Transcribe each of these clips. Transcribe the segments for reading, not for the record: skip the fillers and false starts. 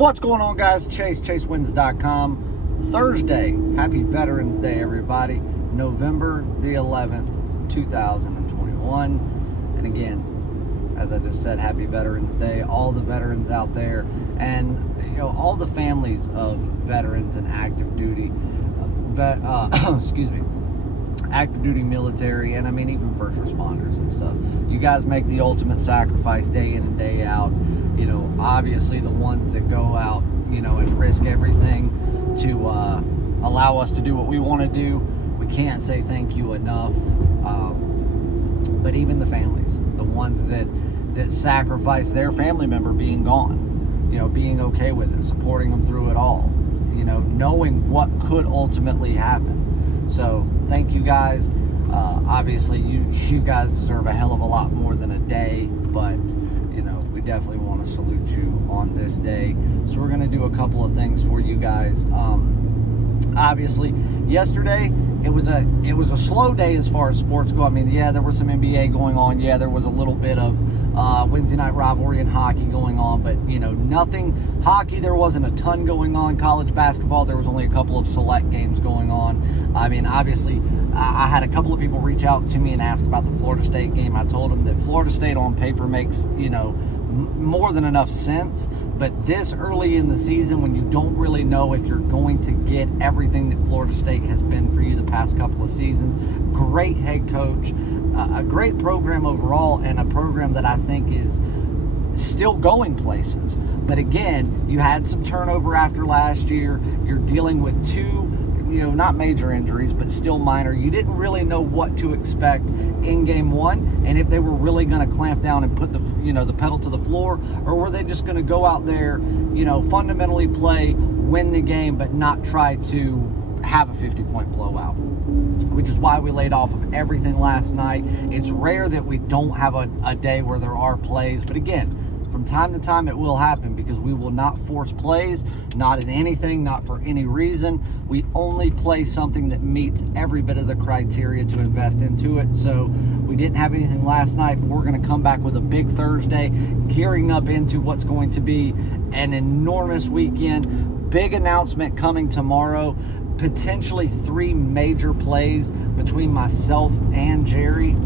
What's going on, guys? ChaseWins.com. Thursday. Happy Veterans Day, everybody. November the 11th, 2021. And again, as I just said, happy Veterans Day. All the veterans out there and, all the families of veterans and active duty, active duty military, and I mean even first responders and stuff. You guys make the ultimate sacrifice day in and day out. Obviously the ones that go out, and risk everything to allow us to do what we want to do. We can't say thank you enough. But even the families, the ones that sacrifice their family member being gone, being okay with it, supporting them through it all, knowing what could ultimately happen. So thank you guys. Obviously you guys deserve a hell of a lot more than a day, but we definitely want to salute you on this day. So we're going to do a couple of things for you guys. Obviously yesterday it was a slow day as far as sports go. I mean, yeah, there was some NBA going on. Yeah, there was a little bit of Wednesday night rivalry and hockey going on, but nothing hockey. There wasn't a ton going on. College basketball, there was only a couple of select games going on. I mean, obviously I had a couple of people reach out to me and ask about the Florida State game. I told them that Florida State on paper makes more than enough sense, but this early in the season, when you don't really know if you're going to get everything that Florida State has been for you the past couple of seasons, great head coach, a great program overall, and a program that I think is still going places. But again, you had some turnover after last year. You're dealing with two, not major injuries, but still minor. You didn't really know what to expect in game one, and if they were really going to clamp down and put the pedal to the floor, or were they just going to go out there, fundamentally play, win the game, but not try to have a 50-point blowout, which is why we laid off of everything last night. It's rare that we don't have a day where there are plays, but again, from time to time it will happen, because we will not force plays, not in anything, not for any reason. We only play something that meets every bit of the criteria to invest into it. So we didn't have anything last night, but we're going to come back with a big Thursday, gearing up into what's going to be an enormous weekend. Big announcement coming tomorrow. Potentially 3 major plays between myself and Jerry.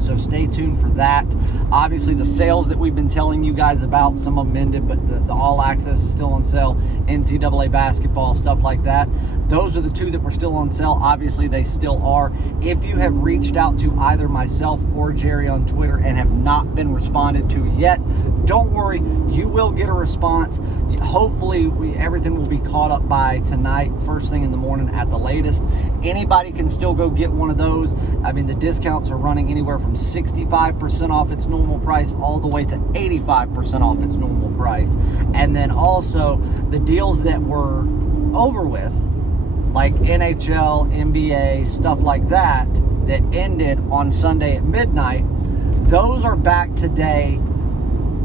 So stay tuned for that. Obviously, the sales that we've been telling you guys about, some of them ended, but the all access is still on sale. NCAA basketball, stuff like that. Those are the 2 that were still on sale. Obviously, they still are. If you have reached out to either myself or Jerry on Twitter and have not been responded to yet, don't worry, you will get a response. Hopefully, everything will be caught up by tonight, first thing in the morning at the latest. Anybody can still go get one of those. I mean, the discounts are running anywhere from 65% off its normal price all the way to 85% off its normal price. And then also the deals that were over with, like NHL, NBA, stuff like that ended on Sunday at midnight, those are back today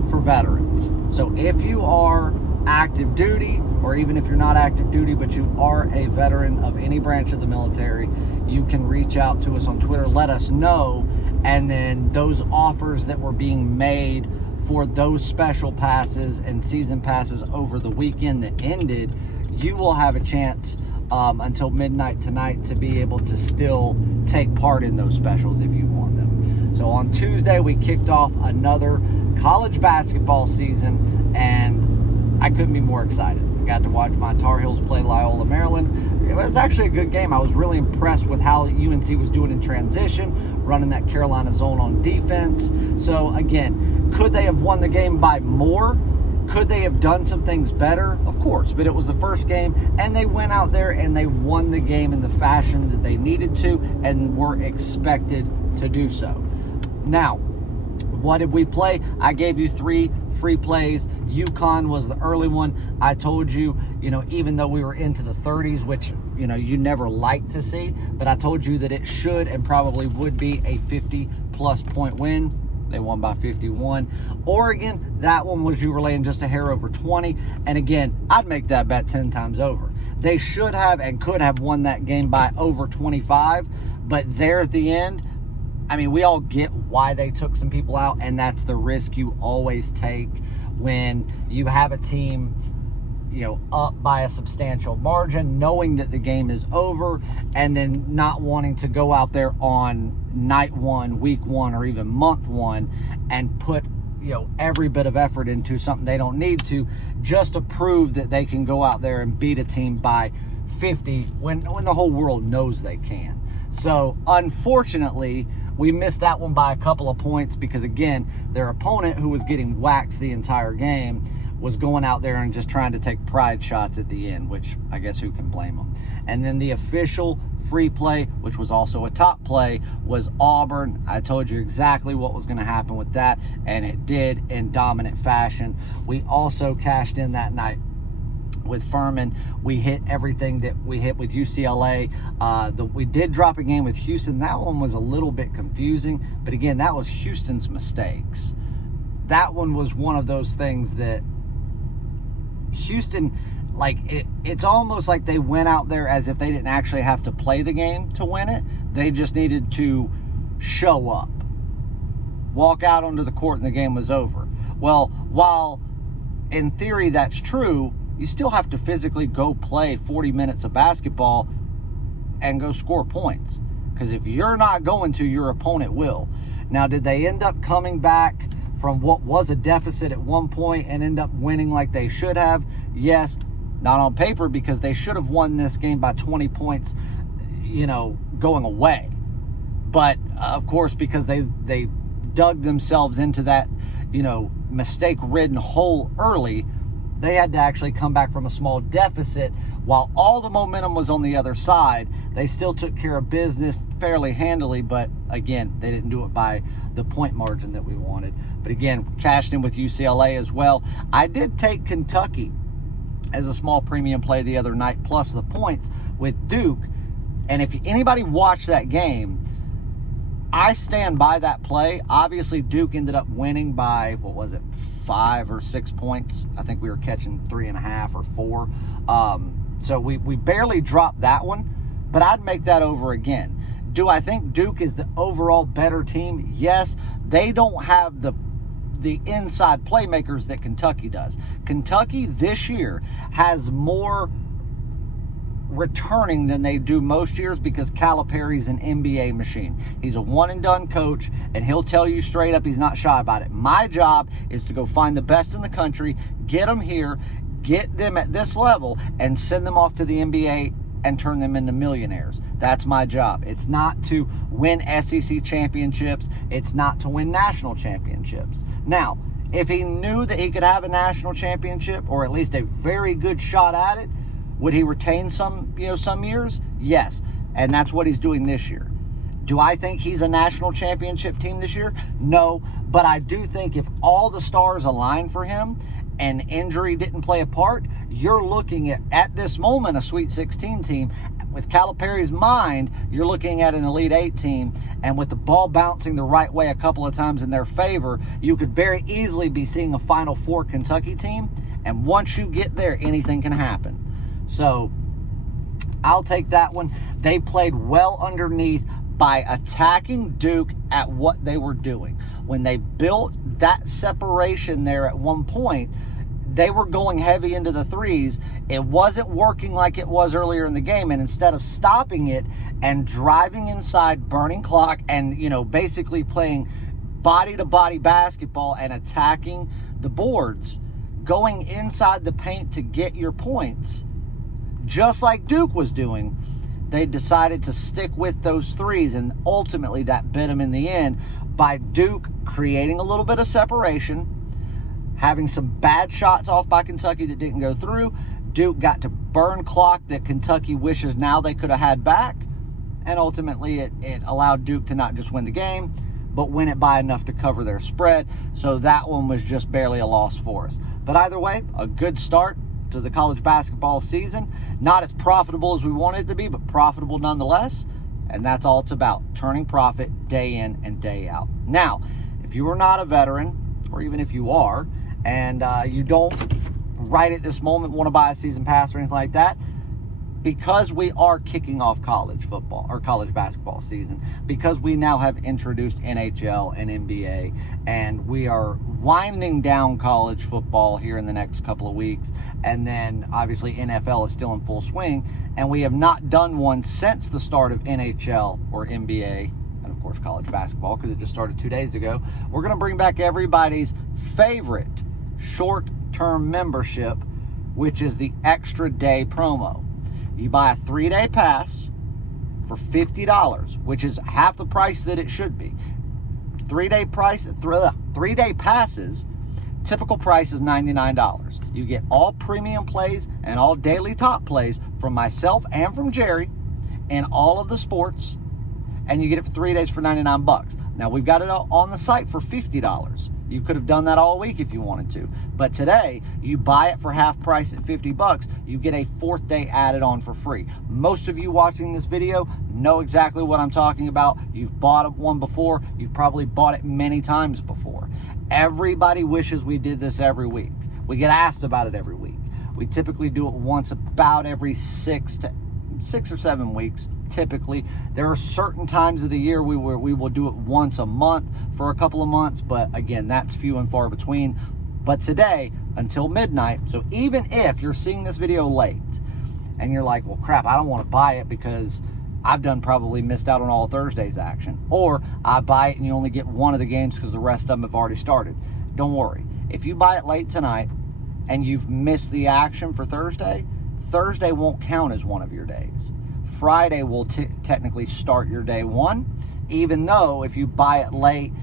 for veterans. So if you are active duty, or even if you're not active duty, but you are a veteran of any branch of the military, you can reach out to us on Twitter, let us know, and then those offers that were being made for those special passes and season passes over the weekend that ended, you will have a chance until midnight tonight to be able to still take part in those specials if you want them. So on Tuesday, we kicked off another college basketball season, and I couldn't be more excited. I got to watch my Tar Heels play Loyola, Maryland. It was actually a good game. I was really impressed with how UNC was doing in transition, running that Carolina zone on defense. So again, could they have won the game by more? Could they have done some things better? Of course, but it was the first game, and they went out there and they won the game in the fashion that they needed to and were expected to do so. Now, what did we play? I gave you 3 free plays. UConn was the early one. I told you, even though we were into the 30s, which, you never like to see, but I told you that it should and probably would be a 50-plus point win. They won by 51. Oregon, that one was you were laying just a hair over 20. And again, I'd make that bet 10 times over. They should have and could have won that game by over 25. But there at the end, I mean, we all get why they took some people out, and that's the risk you always take when you have a team up by a substantial margin, knowing that the game is over, and then not wanting to go out there on night one, week one, or even month one and put every bit of effort into something they don't need to, just to prove that they can go out there and beat a team by 50 when the whole world knows they can. So unfortunately, we missed that one by a couple of points because, again, their opponent, who was getting waxed the entire game, was going out there and just trying to take pride shots at the end, which I guess who can blame them. And then the official free play, which was also a top play, was Auburn. I told you exactly what was going to happen with that, and it did in dominant fashion. We also cashed in that night with Furman. We hit everything that we hit with UCLA. We did drop a game with Houston. That one was a little bit confusing, but again, that was Houston's mistakes. That one was one of those things that Houston, it's almost like they went out there as if they didn't actually have to play the game to win it. They just needed to show up, walk out onto the court, and the game was over. Well, while in theory that's true, you still have to physically go play 40 minutes of basketball and go score points. Because if you're not going to, your opponent will. Now, did they end up coming back from what was a deficit at one point and end up winning like they should have? Yes, not on paper, because they should have won this game by 20 points, going away. But, of course, because they dug themselves into that, mistake-ridden hole early, they had to actually come back from a small deficit. While all the momentum was on the other side, they still took care of business fairly handily, but again, they didn't do it by the point margin that we wanted. But again, cashed in with UCLA as well. I did take Kentucky as a small premium play the other night, plus the points with Duke. And if anybody watched that game, I stand by that play. Obviously, Duke ended up winning by, 5 or 6 points. I think we were catching 3.5 or 4. So we barely dropped that one, but I'd make that over again. Do I think Duke is the overall better team? Yes. They don't have the inside playmakers that Kentucky does. Kentucky this year has more returning than they do most years because Calipari's an NBA machine. He's a one-and-done coach, and he'll tell you straight up he's not shy about it. My job is to go find the best in the country, get them here, get them at this level, and send them off to the NBA and turn them into millionaires. That's my job. It's not to win SEC championships. It's not to win national championships. Now, if he knew that he could have a national championship, or at least a very good shot at it, would he retain some years? Yes. And that's what he's doing this year. Do I think he's a national championship team this year? No. But I do think if all the stars align for him and injury didn't play a part, you're looking at this moment, a Sweet 16 team. With Calipari's mind, you're looking at an Elite 8 team. And with the ball bouncing the right way a couple of times in their favor, you could very easily be seeing a Final Four Kentucky team. And once you get there, anything can happen. So I'll take that one. They played well underneath by attacking Duke at what they were doing. When they built that separation there at one point, they were going heavy into the threes. It wasn't working like it was earlier in the game. And instead of stopping it and driving inside, burning clock, and, basically playing body-to-body basketball and attacking the boards, going inside the paint to get your points, just like Duke was doing, they decided to stick with those threes, and ultimately that bit them in the end by Duke creating a little bit of separation, having some bad shots off by Kentucky that didn't go through. Duke got to burn clock that Kentucky wishes now they could have had back, and ultimately it allowed Duke to not just win the game, but win it by enough to cover their spread. So that one was just barely a loss for us. But either way, a good start to the college basketball season. Not as profitable as we wanted it to be, but profitable nonetheless. And that's all it's about, turning profit day in and day out. Now, if you are not a veteran, or even if you are, and you don't right at this moment want to buy a season pass or anything like that, because we are kicking off college football or college basketball season, because we now have introduced NHL and NBA, and we are winding down college football here in the next couple of weeks, and then obviously NFL is still in full swing, and we have not done one since the start of NHL or NBA, and of course college basketball, because it just started 2 days ago. We're going to bring back everybody's favorite short-term membership, which is the extra day promo. You buy a 3-day pass for $50, which is half the price that it should be. 3-day passes, typical price is $99. You get all premium plays and all daily top plays from myself and from Jerry in all of the sports, and you get it for 3 days for $99. Now, we've got it on the site for $50. You could have done that all week if you wanted to. But today, you buy it for half price at $50. You get a 4th day added on for free. Most of you watching this video know exactly what I'm talking about. You've bought one before. You've probably bought it many times before. Everybody wishes we did this every week. We get asked about it every week. We typically do it once about every 6 or 7 weeks. Typically, there are certain times of the year we will do it once a month for a couple of months, but again, that's few and far between. But today, until midnight, so even if you're seeing this video late and you're like, well, crap, I don't want to buy it because I've probably missed out on all Thursday's action, or I buy it and you only get one of the games because the rest of them have already started. Don't worry. If you buy it late tonight and you've missed the action for Thursday won't count as one of your days. Friday will technically start your day one, even though if you buy it late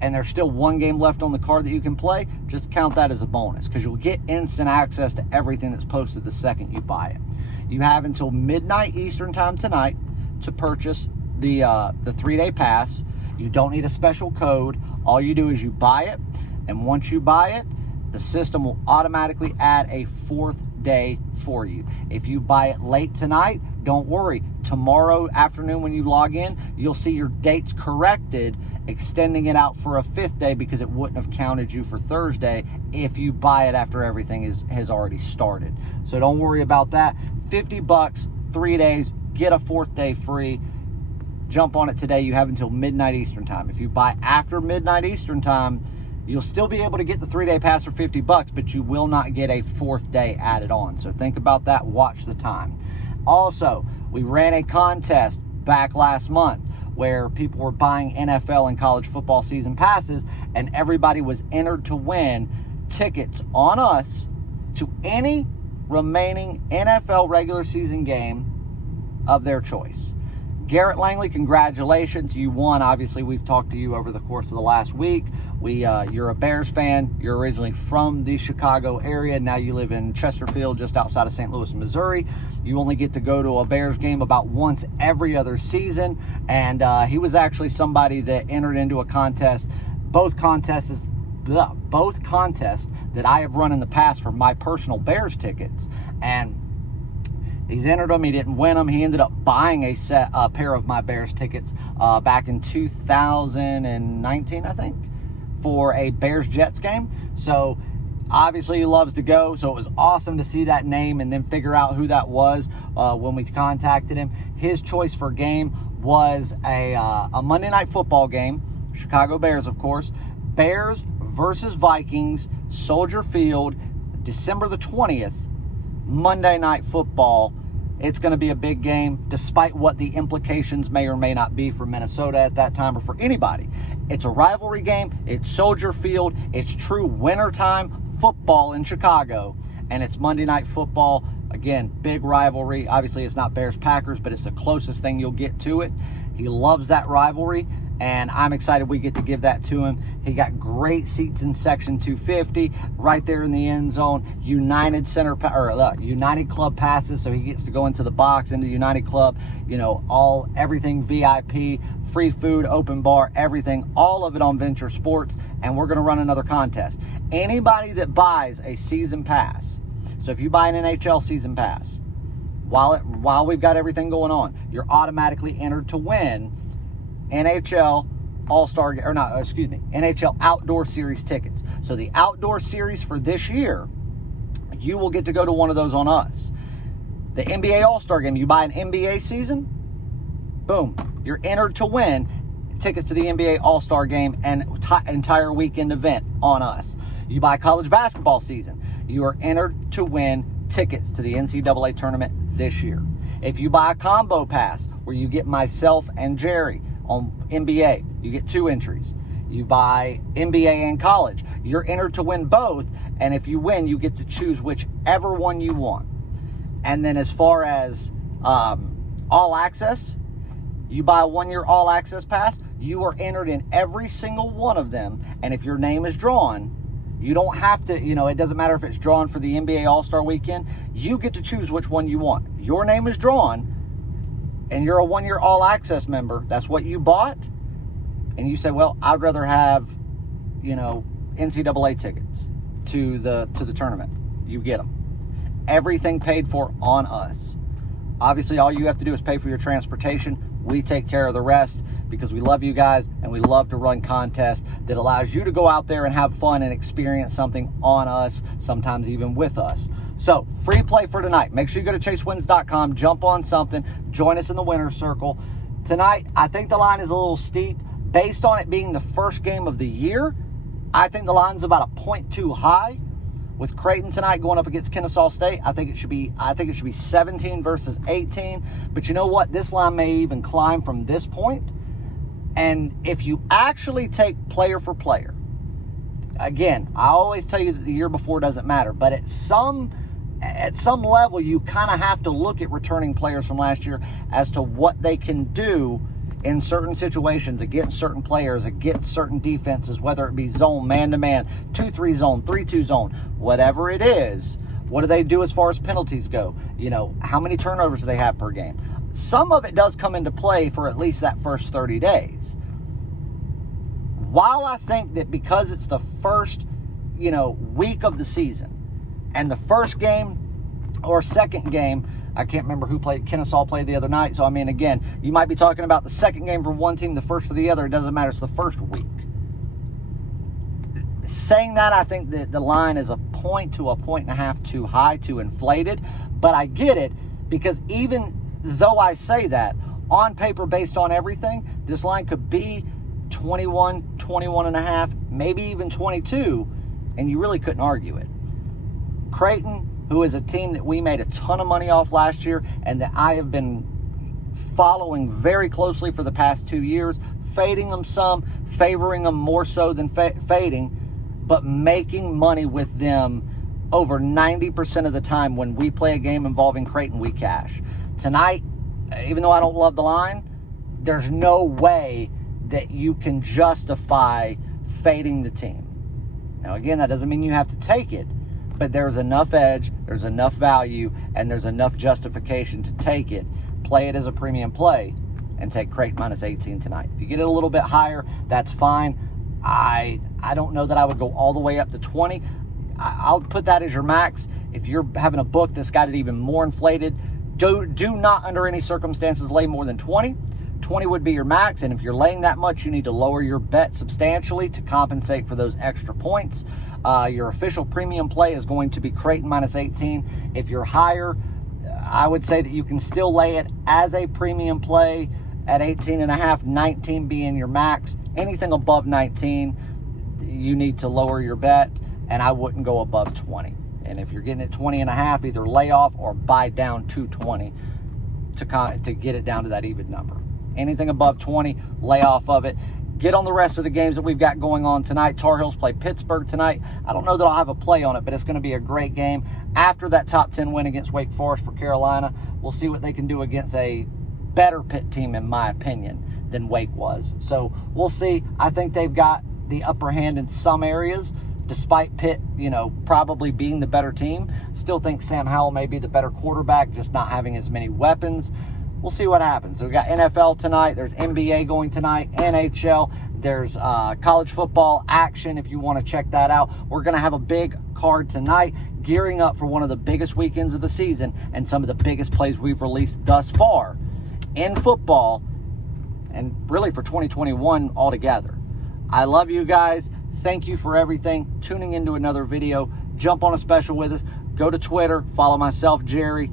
and there's still one game left on the card that you can play, just count that as a bonus, because you'll get instant access to everything that's posted the second you buy it. You have until midnight Eastern time tonight to purchase the 3-day pass. You don't need a special code. All you do is you buy it, and once you buy it, the system will automatically add a 4th day for you. If you buy it late tonight, don't worry. Tomorrow afternoon when you log in, you'll see your dates corrected, extending it out for a 5th day because it wouldn't have counted you for Thursday if you buy it after everything has already started. So don't worry about that. $50, 3 days, get a 4th day free. Jump on it today. You have until midnight Eastern time. If you buy after midnight Eastern time, you'll still be able to get the 3-day pass for $50, but you will not get a 4th day added on. So think about that. Watch the time. Also, we ran a contest back last month where people were buying NFL and college football season passes, and everybody was entered to win tickets on us to any remaining NFL regular season game of their choice. Garrett Langley, congratulations. You won. Obviously, we've talked to you over the course of the last week. You're a Bears fan. You're originally from the Chicago area. Now you live in Chesterfield, just outside of St. Louis, Missouri. You only get to go to a Bears game about once every other season. And he was actually somebody that entered into a contest. Both contests that I have run in the past for my personal Bears tickets. And he's entered them. He didn't win them. He ended up buying a pair of my Bears tickets back in 2019, I think, for a Bears-Jets game. So obviously he loves to go. So it was awesome to see that name and then figure out who that was when we contacted him. His choice for game was a Monday Night Football game. Chicago Bears, of course. Bears versus Vikings, Soldier Field, December the 20th. Monday Night Football. It's going to be a big game, despite what the implications may or may not be for Minnesota at that time or for anybody. It's a rivalry game. It's Soldier Field. It's true wintertime football in Chicago, and it's Monday Night Football. Again, big rivalry. Obviously, it's not Bears-Packers, but it's the closest thing you'll get to it. He loves that rivalry, and I'm excited we get to give that to him. He got great seats in section 250, right there in the end zone. United Club passes, so he gets to go into the box, into the United Club. You know, everything VIP, free food, open bar, everything, all of it on Venture Sports. And we're going to run another contest. Anybody that buys a season pass, so if you buy an NHL season pass, while we've got everything going on, you're automatically entered to win NHL NHL Outdoor Series tickets. So the Outdoor Series for this year, you will get to go to one of those on us. The NBA All-Star Game, you buy an NBA season, boom, you're entered to win tickets to the NBA All-Star Game and entire weekend event on us. You buy college basketball season, you are entered to win tickets to the NCAA tournament this year. If you buy a combo pass where you get myself and Jerry on NBA, you get 2 entries. You buy NBA and college, you're entered to win both, and if you win, you get to choose whichever one you want. And then as far as all access, you buy a 1-year all access pass, you are entered in every single one of them, and if your name is drawn, you don't have to, it doesn't matter if it's drawn for the NBA All-Star Weekend, you get to choose which one you want. Your name is drawn, and you're a 1-year all access member, that's what you bought, and you say, well, I'd rather have, NCAA tickets to the tournament. You get them. Everything paid for on us. Obviously, all you have to do is pay for your transportation. We take care of the rest because we love you guys and we love to run contests that allows you to go out there and have fun and experience something on us, sometimes even with us. So, free play for tonight. Make sure you go to chasewins.com, jump on something, join us in the winner's circle. Tonight, I think the line is a little steep. Based on it being the first game of the year, I think the line's about a point too high. With Creighton tonight going up against Kennesaw State, I think it should be 17 versus 18. But you know what? This line may even climb from this point. And if you actually take player for player, again, I always tell you that the year before doesn't matter, but at some level, you kind of have to look at returning players from last year as to what they can do in certain situations against certain players, against certain defenses, whether it be zone, man-to-man, 2-3 zone, 3-2 zone, whatever it is. What do they do as far as penalties go? How many turnovers do they have per game? Some of it does come into play for at least that first 30 days. While I think that because it's the first, week of the season, and the first game or second game, I can't remember who Kennesaw played the other night. So, again, you might be talking about the second game for one team, the first for the other. It doesn't matter. It's the first week. Saying that, I think that the line is a point to a point and a half too high, too inflated. But I get it because even though I say that, on paper, based on everything, this line could be 21, 21 and a half, maybe even 22, and you really couldn't argue it. Creighton, who is a team that we made a ton of money off last year and that I have been following very closely for the past 2 years, fading them some, favoring them more so than fading, but making money with them over 90% of the time. When we play a game involving Creighton, we cash. Tonight, even though I don't love the line, there's no way that you can justify fading the team. Now, again, that doesn't mean you have to take it, but there's enough edge, there's enough value, and there's enough justification to take it, play it as a premium play, and take Creighton minus 18 tonight. If you get it a little bit higher, that's fine. I don't know that I would go all the way up to 20. I'll put that as your max. If you're having a book that's got it even more inflated, do not under any circumstances lay more than 20. 20 would be your max, and if you're laying that much, you need to lower your bet substantially to compensate for those extra points. Your official premium play is going to be Creighton minus 18. If you're higher, I would say that you can still lay it as a premium play at 18.5, 19 being your max. Anything above 19, you need to lower your bet, and I wouldn't go above 20. And if you're getting at 20.5, either lay off or buy down to 20 to get it down to that even number. Anything above 20, lay off of it. Get on the rest of the games that we've got going on tonight. Tar Heels play Pittsburgh tonight. I don't know that I'll have a play on it, but it's going to be a great game. After that top 10 win against Wake Forest for Carolina, we'll see what they can do against a better Pitt team, in my opinion, than Wake was. So we'll see. I think they've got the upper hand in some areas, despite Pitt, probably being the better team. Still think Sam Howell may be the better quarterback, just not having as many weapons. We'll see what happens. So we got NFL tonight. There's NBA going tonight, NHL. There's college football action if you want to check that out. We're going to have a big card tonight, gearing up for one of the biggest weekends of the season and some of the biggest plays we've released thus far in football and really for 2021 altogether. I love you guys. Thank you for everything. Tuning into another video. Jump on a special with us. Go to Twitter. Follow myself, Jerry.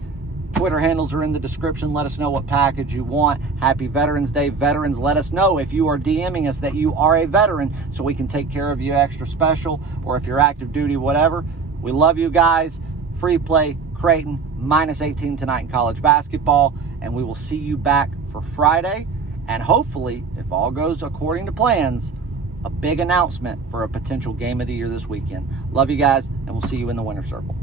Twitter handles are in the description. Let us know what package you want. Happy Veterans Day. Veterans, let us know if you are DMing us that you are a veteran so we can take care of you extra special, or if you're active duty, whatever. We love you guys. Free play, Creighton, -18 tonight in college basketball, and we will see you back for Friday. And hopefully, if all goes according to plans, a big announcement for a potential game of the year this weekend. Love you guys, and we'll see you in the winner's circle.